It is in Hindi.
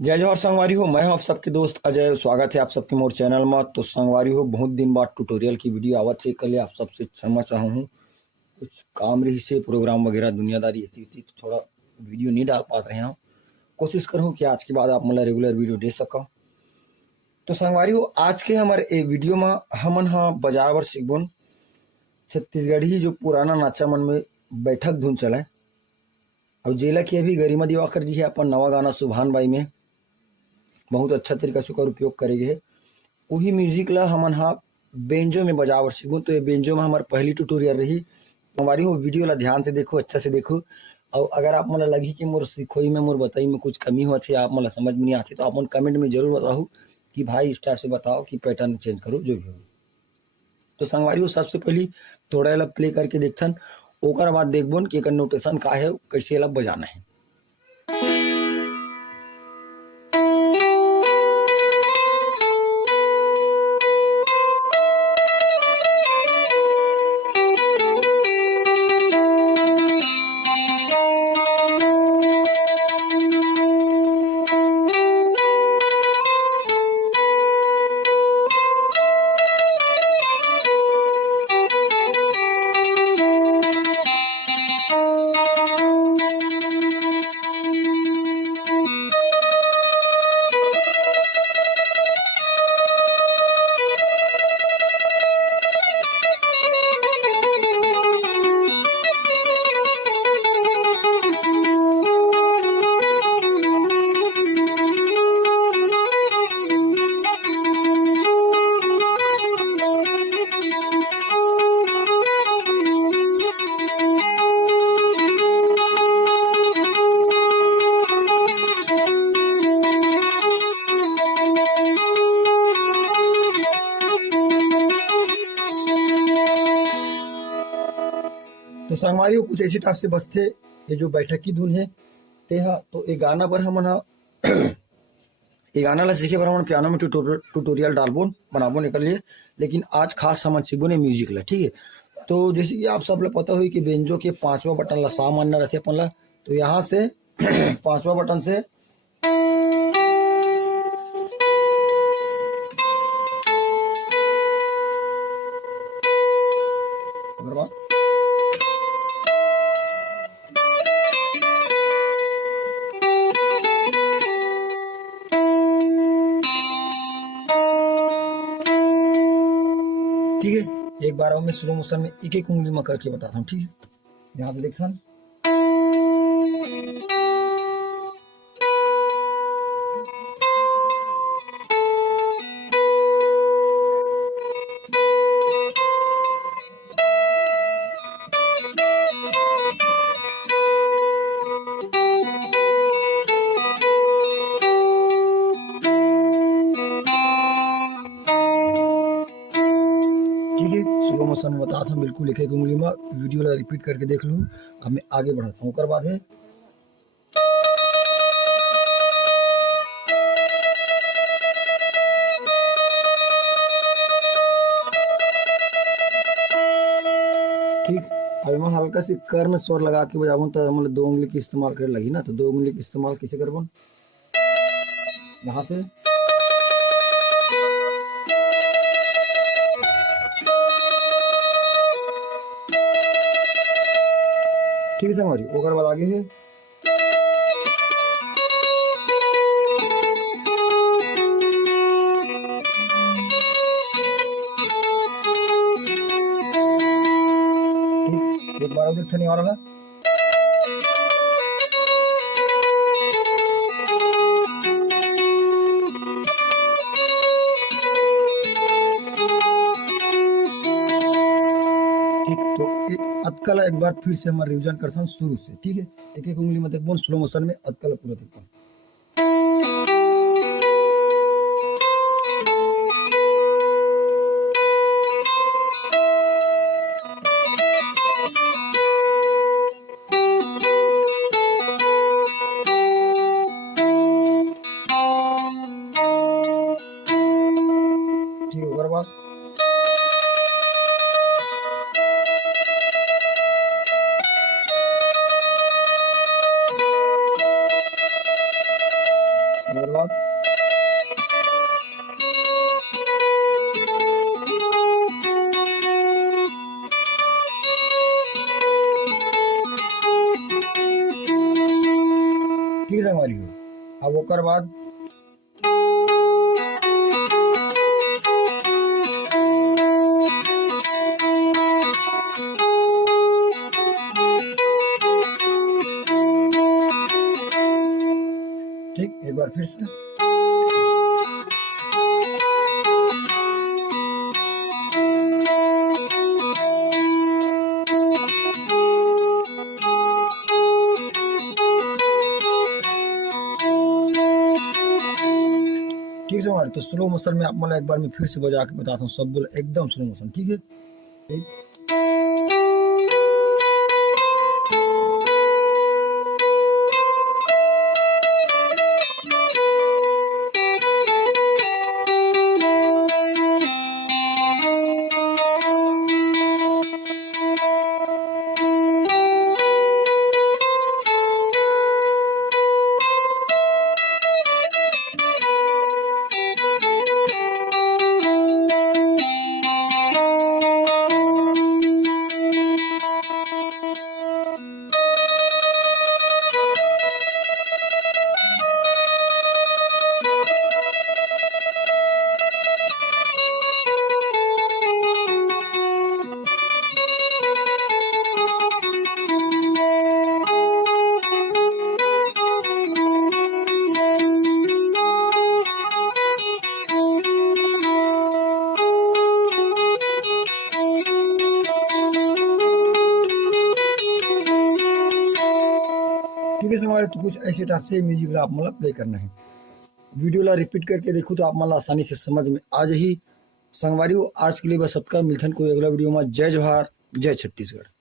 जय जोहर संगवारी हो। मैं हूं आप सबके दोस्त अजय। स्वागत है आप सबके मोर चैनल में। तो संगवारी हो, बहुत दिन बाद ट्यूटोरियल की वीडियो आवत है। कल आप सबसे क्षमा चाहूँ हूँ, कुछ काम रही से प्रोग्राम वगैरह दुनियादारी थी तो थोड़ा वीडियो नहीं डाल पाते रहे हैं। कोशिश करूँ कि आज के बाद आप मतलब रेगुलर वीडियो दे सको। तो संगवारी हो, आज के हमारे वीडियो में हमन हाँ बजाय बर सीखबोन छत्तीसगढ़ी जो पुराना नाचा मन में बैठक धुन चलाए। अब जेला की अभी गरिमा दिवाकर जी है अपन नवा गाना सुभान बाई में बहुत अच्छा तरीका से ओकर उपयोग करेगे है। वही म्यूजिक ला हमन हाँ बेंजो में बजावर सीखूँ। तो ये बेंजो में हमार पहली ट्यूटोरियल रही। हमारी वो वीडियो ला ध्यान से देखो, अच्छा से देखो। और अगर आप मन लगी कि मोर सिखोई में मोर बताई में कुछ कमी होती है, आप मतलब समझ में नहीं आती, तो आप मन कमेंट में जरूर बताओ कि भाई इस टाइप से बताओ कि पैटर्न चेंज करो जो भी हो। तो संगवारी हो, सबसे पहली थोड़ा ला प्ले करके देखथन, ओकर बाद देखबोन कि एकर नोटेशन का है, कैसे ला बजाना है। तो संगवारी हो, कुछ ऐसी टाइप से बसते ये जो बैठक की धुन है ते हा। तो ये गाना पर हम ये गाना ला सीखे बर हम पियानो में ट्यूटोरियल डालबोन बनाबो निकल लिए। लेकिन आज खास समझ सीखबो ने म्यूजिक ला, ठीक है। तो जैसे कि आप सब ला पता हुई कि बेंजो के पांचवा बटन ला सा मानना रहते अपन ला। तो यहाँ से पांचवा बटन से अगर बात ठीक है। एक बार और मैं स्लो मोशन में एक एक उंगली में करके बताता हूँ, ठीक है। यहाँ से देखता ठीक है। स्लो मोशन में बताता हूँ बिल्कुल एक एक उंगली में। वीडियो ला रिपीट करके देख लूँ। अब मैं आगे बढ़ाता हूँ। ओकर बाद है ठीक। अब मैं हल्का सी कर्ण स्वर लगा के बजाऊँ तो मतलब दो उंगली की इस्तेमाल करे लगी ना। तो दो उंगली की इस्तेमाल कैसे करबो, यहाँ से ठीक है संगवारी। ओकर बाद आगे है ठीक। एक बार और देखते नहीं वाला ठीक। तो अतकल एक बार फिर से हमारा रिविजन करता हूँ शुरू से, ठीक है। एक एक उंगली में देखो स्लो मोशन में अतकल पूरा देखो। ठीक है। ओकर बाद ओकर बाद ठीक है संगवारी हो। अब ओकर बाद ठीक एक बार फिर से ठीक है हमारे। तो स्लो मोशन में आप मतलब एक बार मैं फिर से बजा के बताता हूँ, सब बोल एकदम स्लो मोशन। ठीक है ठीक है हमारे। तो कुछ ऐसे टाइप से म्यूजिक ला आप मतलब प्ले करना है। वीडियो ला रिपीट करके देखो तो आप मतलब आसानी से समझ में आज ही संगवारी हो। आज के लिए बस सत्कार मिलथन कोई अगला वीडियो में। जय जोहार, जय छत्तीसगढ़।